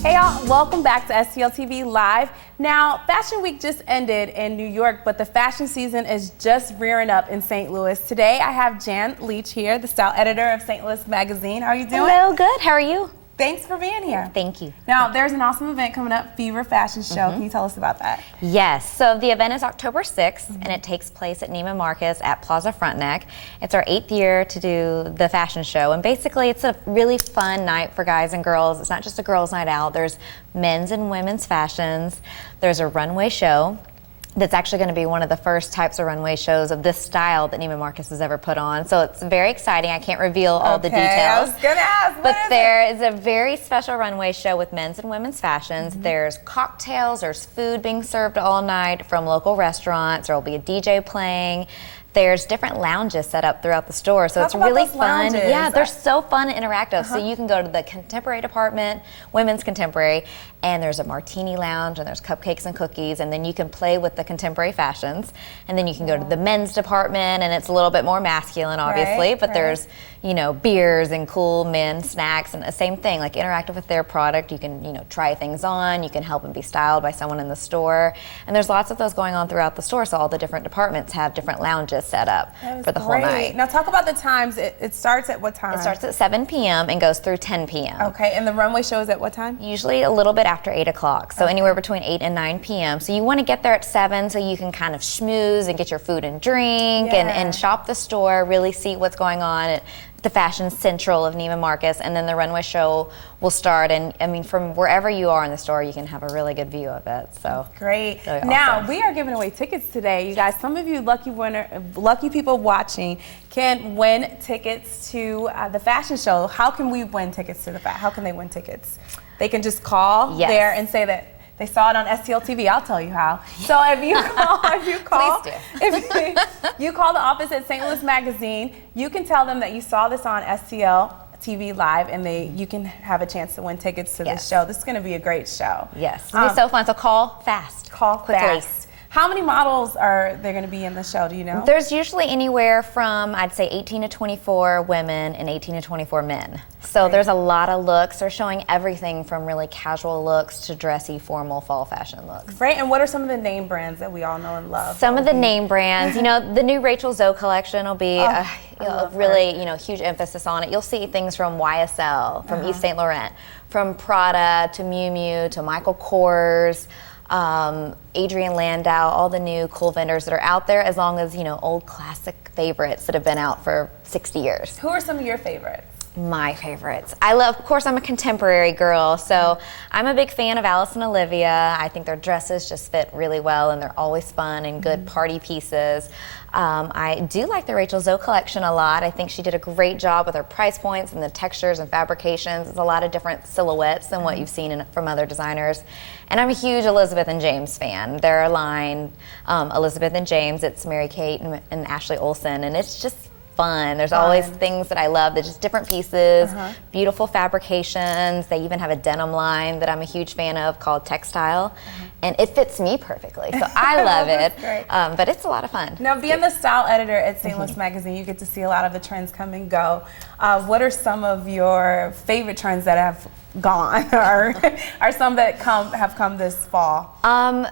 Hey y'all, welcome back to STL TV Live. Now, Fashion Week just ended in New York, but the fashion season is just rearing up in St. Louis. Today, I have Jan Leach here, the style editor of St. Louis Magazine. How are you doing? Hello, good. How are you? Thanks for being here. Thank you. Now, there's an awesome event coming up, Fever Fashion Show. Can you tell us about that? Yes, so the event is October 6th, and it takes place at Nieman Marcus at Plaza Frontenac. It's our 8th year to do the fashion show, and basically it's a really fun night for guys and girls. It's not just a girls' night out. There's men's and women's fashions. There's a runway show. That's actually going to be one of the first types of runway shows of this style that Nieman Marcus has ever put on. So it's very exciting. I can't reveal all the details. I was going to ask, but there is a very special runway show with men's and women's fashions. There's cocktails, there's food being served all night from local restaurants. There will be a DJ playing. There's different lounges set up throughout the store, so it's really fun. Yeah, they're so fun and interactive. So you can go to the contemporary department, women's contemporary, and there's a martini lounge, and there's cupcakes and cookies, and then you can play with the contemporary fashions. And then you can go to the men's department, and it's a little bit more masculine, obviously, but there's, you know, beers and cool men snacks, and the same thing, like interactive with their product. You can, you know, try things on. You can help them be styled by someone in the store. And there's lots of those going on throughout the store, so all the different departments have different lounges set up for the whole night. Now talk about the times. It starts at what time? It starts at 7 p.m. and goes through 10 p.m. Okay, and the runway show is at what time? Usually a little bit after 8 o'clock, so anywhere between 8 and 9 p.m. So you want to get there at 7 so you can kind of schmooze and get your food and drink and shop the store, really see what's going on at the fashion central of Nieman Marcus, and then the runway show will start. And I mean, from wherever you are in the store, you can have a really good view of it. So great. Really now awesome. we are giving away tickets today, you guys. Some of you lucky people watching can win tickets to the fashion show. How can we win tickets to How can they win tickets? They can just call there and say that they saw it on STL TV. I'll tell you how. So if you call, if you call the office at St. Louis Magazine, you can tell them that you saw this on STL TV Live, and you can have a chance to win tickets to this show. This is going to be a great show. Yes, it's going to be so fun. So call fast. Call quickly. Fast. How many models are there going to be in the show? Do you know? There's usually anywhere from, I'd say, 18 to 24 women and 18 to 24 men. So there's a lot of looks. They're showing everything from really casual looks to dressy, formal fall fashion looks. Great. And what are some of the name brands that we all know and love? Some of the name brands, you know, the new Rachel Zoe collection will be a really, huge emphasis on it. You'll see things from YSL, from Yves Saint Laurent, from Prada to Miu Miu to Michael Kors. Adrian Landau, all the new cool vendors that are out there, as long as, old classic favorites that have been out for 60 years. Who are some of your favorites? My favorites. Of course, I'm a contemporary girl, so I'm a big fan of Alice and Olivia. I think their dresses just fit really well, and they're always fun and good party pieces. I do like the Rachel Zoe collection a lot. I think she did a great job with her price points and the textures and fabrications. It's a lot of different silhouettes than what you've seen from other designers. And I'm a huge Elizabeth and James fan. Their line, Elizabeth and James, it's Mary-Kate and Ashley Olsen, and it's just fun. There's always things that I love. They're just different pieces, beautiful fabrications. They even have a denim line that I'm a huge fan of called Textile, and it fits me perfectly. So I love it. But it's a lot of fun. Now, being the style editor at St. Louis Magazine, you get to see a lot of the trends come and go. What are some of your favorite trends that have gone, or are some that have come this fall? I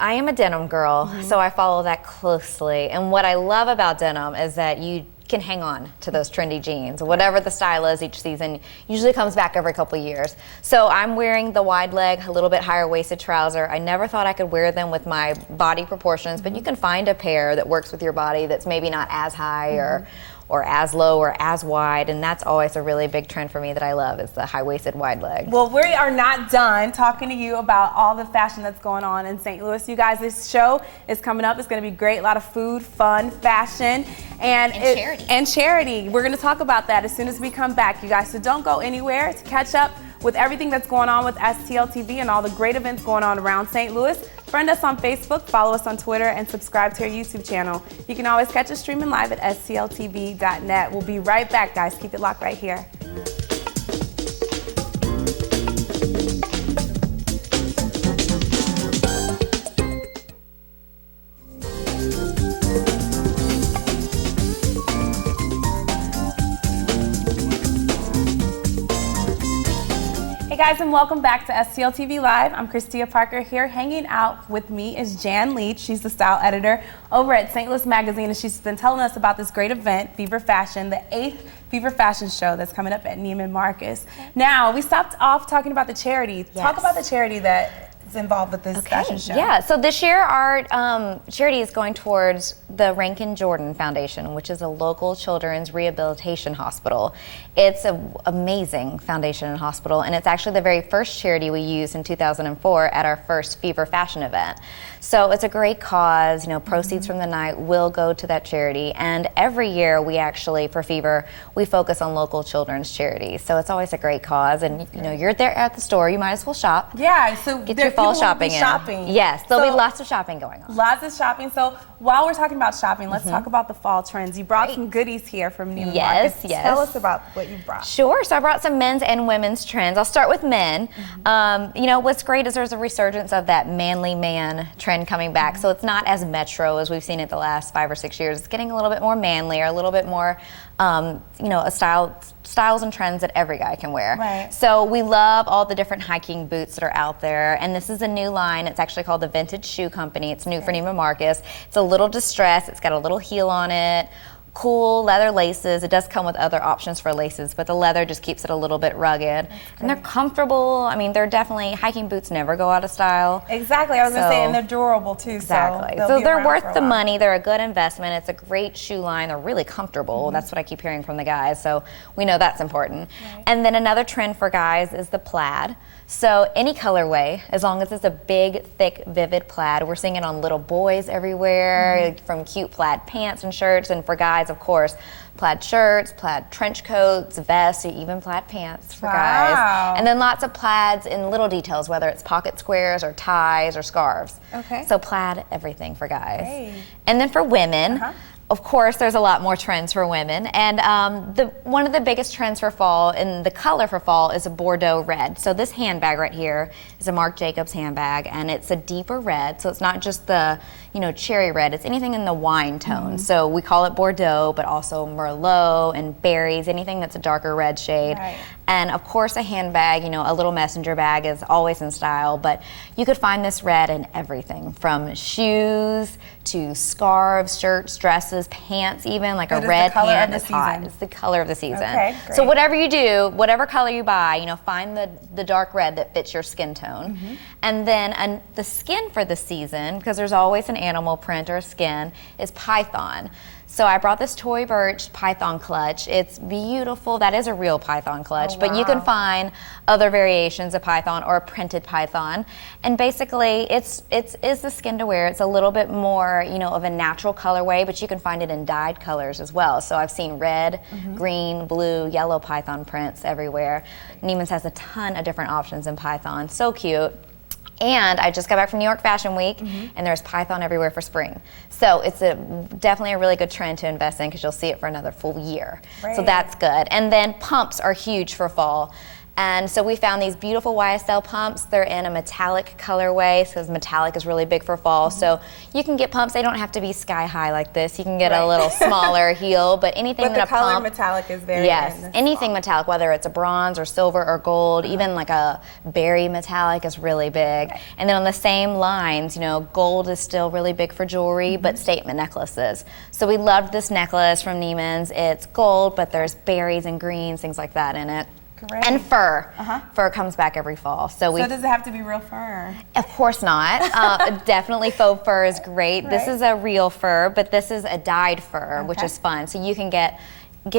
am a denim girl, so I follow that closely. And what I love about denim is that you can hang on to those trendy jeans. Whatever the style is each season usually comes back every couple of years. So I'm wearing the wide leg, a little bit higher waisted trouser. I never thought I could wear them with my body proportions, but you can find a pair that works with your body that's maybe not as high or as low or as wide, and that's always a really big trend for me that I love, is the high-waisted wide leg. Well, we are not done talking to you about all the fashion that's going on in St. Louis. You guys, this show is coming up. It's going to be great. A lot of food, fun, fashion, and charity. And charity. We're going to talk about that as soon as we come back, you guys. So don't go anywhere. To catch up with everything that's going on with STL TV and all the great events going on around St. Louis, friend us on Facebook, follow us on Twitter, and subscribe to our YouTube channel. You can always catch us streaming live at stltv.net. We'll be right back, guys. Keep it locked right here. guys, and welcome back to STL TV Live. I'm Christia Parker here. Hanging out with me is Jan Leach. She's the style editor over at St. Louis Magazine, and she's been telling us about this great event, Fever Fashion, the 8th Fever Fashion show that's coming up at Nieman Marcus. Now, we stopped off talking about the charity. Yes. Talk about the charity that's involved with this fashion show. Yeah, so this year our charity is going towards the Rankin Jordan Foundation, which is a local children's rehabilitation hospital. It's an amazing foundation and hospital, and it's actually the very first charity we used in 2004 at our first Fever Fashion event. So it's a great cause. You know, proceeds from the night will go to that charity, and every year we actually, for Fever, we focus on local children's charities. So it's always a great cause, and you know, you're there at the store, you might as well shop. Yeah, so get your fall shopping in. Yes, there'll be lots of shopping going on. Lots of shopping. So while we're talking about shopping, let's talk about the fall trends. You brought some goodies here from Nieman Marcus. Yes. Tell us about what you brought. Sure. So I brought some men's and women's trends. I'll start with men. You know, what's great is there's a resurgence of that manly man trend coming back. So it's not as metro as we've seen it the last 5 or 6 years. It's getting a little bit more manly, or a little bit more, you know, styles and trends that every guy can wear. Right. So we love all the different hiking boots that are out there, and this is a new line. It's actually called the Vintage Shoe Company. It's new for Nieman Marcus. It's a little distressed. It's got a little heel on it. Cool leather laces. It does come with other options for laces, but the leather just keeps it a little bit rugged. And they're comfortable. I mean, they're definitely, hiking boots never go out of style. Exactly. I was going to say, and they're durable too. Exactly. So they're worth the money. They're a good investment. It's a great shoe line. They're really comfortable. That's what I keep hearing from the guys. So we know that's important. Right. And then another trend for guys is the plaid. So any colorway, as long as it's a big, thick, vivid plaid. We're seeing it on little boys everywhere, from cute plaid pants and shirts, and for guys, of course, plaid shirts, plaid trench coats, vests, even plaid pants for guys. And then lots of plaids in little details, whether it's pocket squares or ties or scarves. Okay. So plaid everything for guys. Great. And then for women, of course, there's a lot more trends for women, and one of the biggest trends for fall, and the color for fall, is a Bordeaux red. So this handbag right here is a Marc Jacobs handbag, and it's a deeper red, so it's not just the, you know, cherry red, it's anything in the wine tone. So we call it Bordeaux, but also Merlot and berries, anything that's a darker red shade. Right. And of course a handbag, you know, a little messenger bag is always in style, but you could find this red in everything, from shoes to scarves, shirts, dresses, pants, even like a red pant is hot. It's the color of the season. Okay, great. So whatever you do, whatever color you buy, you know, find the dark red that fits your skin tone. And then the skin for the season, because there's always an animal print or a skin, is python. So I brought this Toy Birch python clutch. It's beautiful. That is a real python clutch, but you can find other variations of python or a printed python. And basically, it's the skin to wear. It's a little bit more, you know, of a natural colorway, but you can find it in dyed colors as well. So I've seen red, green, blue, yellow python prints everywhere. Nieman's has a ton of different options in python. So cute. And I just got back from New York Fashion Week, and there's python everywhere for spring. So it's definitely a really good trend to invest in, because you'll see it for another full year. Right. So that's good. And then pumps are huge for fall. And so we found these beautiful YSL pumps. They're in a metallic colorway, because metallic is really big for fall. So you can get pumps. They don't have to be sky high like this. You can get a little smaller heel, but anything that a pump. But the color metallic is very anything metallic, whether it's a bronze or silver or gold, even like a berry metallic is really big. Okay. And then on the same lines, you know, gold is still really big for jewelry, but statement necklaces. So we loved this necklace from Nieman's. It's gold, but there's berries and greens, things like that in it. Great. And fur. Fur comes back every fall. So does it have to be real fur? Of course not. Definitely faux fur is great. Right. This is a real fur, but this is a dyed fur, which is fun. So you can get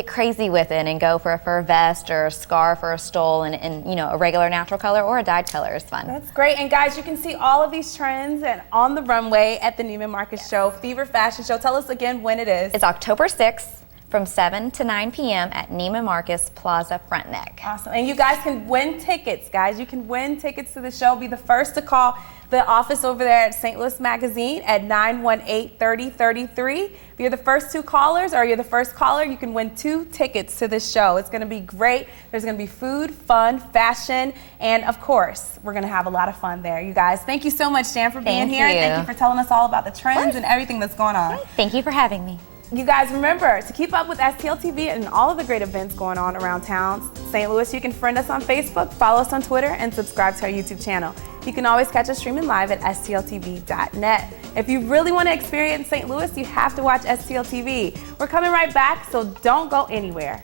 crazy with it and go for a fur vest or a scarf or a stole in you know, a regular natural color or a dyed color is fun. That's great. And guys, you can see all of these trends and on the runway at the Nieman Marcus show, Fever Fashion Show. Tell us again when it is. It's October 6th. From 7 to 9 p.m. at Nieman Marcus, Plaza Frontenac. Awesome. And you guys can win tickets, guys. You can win tickets to the show. Be the first to call the office over there at St. Louis Magazine at 918-3033. If you're the first 2 callers or you're the first caller, you can win 2 tickets to this show. It's going to be great. There's going to be food, fun, fashion, and of course, we're going to have a lot of fun there. You guys, thank you so much, Jan, for being here. Thank you for telling us all about the trends and everything that's going on. Thank you for having me. you guys remember, to keep up with STL TV and all of the great events going on around town, St. Louis, you can friend us on Facebook, follow us on Twitter, and subscribe to our YouTube channel. You can always catch us streaming live at stltv.net. If you really want to experience St. Louis, you have to watch STL TV. We're coming right back, so don't go anywhere.